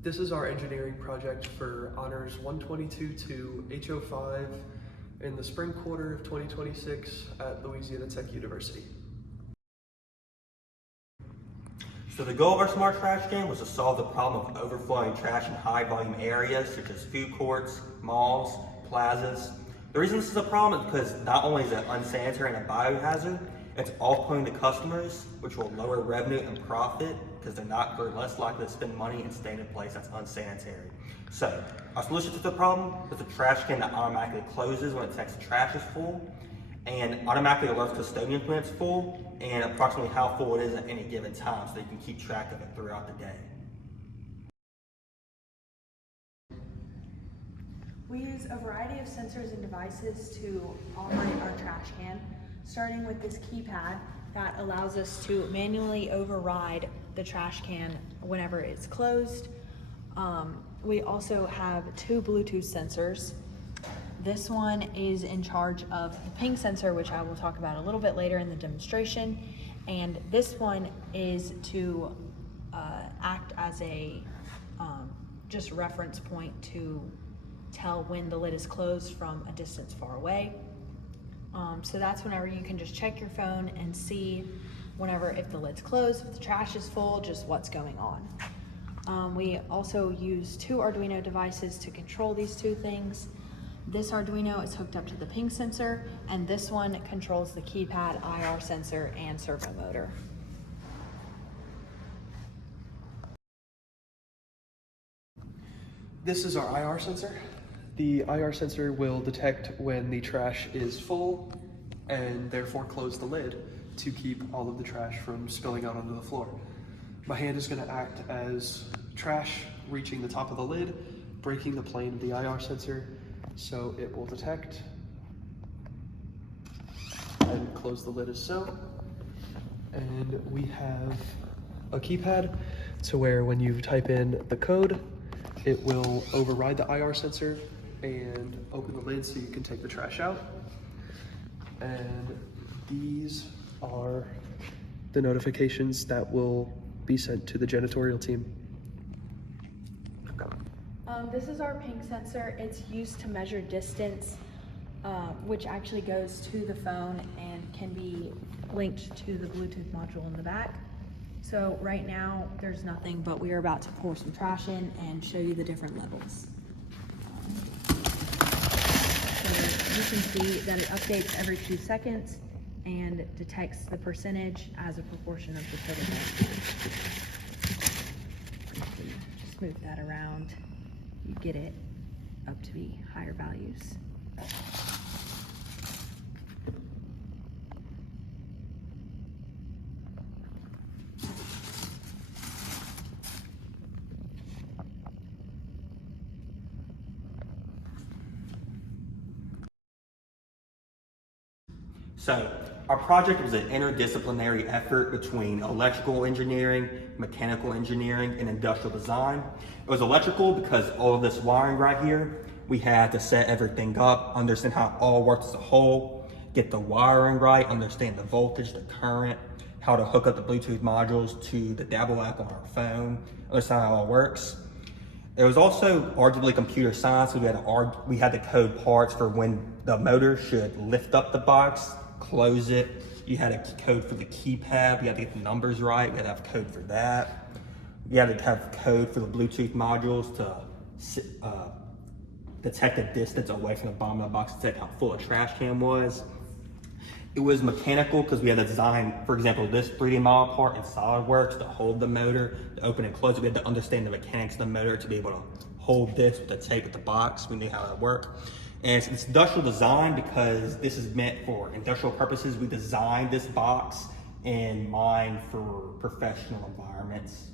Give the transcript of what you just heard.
This is our engineering project for Honors 122 to H05 in the spring quarter of 2026 at Louisiana Tech University. So the goal of our smart trash can was to solve the problem of overflowing trash in high volume areas such as food courts, malls, plazas. The reason this is a problem is because not only is it unsanitary and a biohazard, it's off-putting to customers, which will lower revenue and profit because they're less likely to spend money and stay in a place that's unsanitary. So our solution to the problem is a trash can that automatically closes when it detects the trash is full and automatically alerts custodians when it's full and approximately how full it is at any given time so they can keep track of it throughout the day. We use a variety of sensors and devices to operate our trash can, starting with this keypad that allows us to manually override the trash can whenever it's closed. We also have two Bluetooth sensors. This one is in charge of the ping sensor, which I will talk about a little bit later in the demonstration. And this one is to act as a just reference point to tell when the lid is closed from a distance far away. So that's whenever you can just check your phone and see whenever if the lid's closed, if the trash is full, just what's going on. We also use two Arduino devices to control these two things. This Arduino is hooked up to the ping sensor, and this one controls the keypad, IR sensor, and servo motor. This is our IR sensor. The IR sensor will detect when the trash is full and therefore close the lid to keep all of the trash from spilling out onto the floor. My hand is going to act as trash reaching the top of the lid, breaking the plane of the IR sensor, so it will detect and close the lid as so. And we have a keypad to where when you type in the code, it will override the IR sensor and open the lid so you can take the trash out. And these are the notifications that will be sent to the janitorial team. This is our ping sensor. It's used to measure distance, which actually goes to the phone and can be linked to the Bluetooth module in the back. So right now there's nothing, but we are about to pour some trash in and show you the different levels. So you can see that it updates every 2 seconds and detects the percentage as a proportion of the total mass. Just move that around. You get it up to be higher values. So our project was an interdisciplinary effort between electrical engineering, mechanical engineering, and industrial design. It was electrical because all of this wiring right here, we had to set everything up, understand how it all works as a whole, get the wiring right, understand the voltage, the current, how to hook up the Bluetooth modules to the Dabble app on our phone, understand how it all works. There was also arguably computer science. So we had to code parts for when the motor should lift up the box, close it. You had to code for the keypad. We had to get the numbers right. We had to have code for that. We had to have code for the Bluetooth modules to detect the distance away from the bottom of the box to detect how full a trash can was. It was mechanical because we had to design, for example, this 3D model part in SolidWorks to hold the motor, to open and close it. We had to understand the mechanics of the motor to be able to hold this with the tape with the box. We knew how that worked. And it's industrial design because this is meant for industrial purposes. We designed this box in mind for professional environments.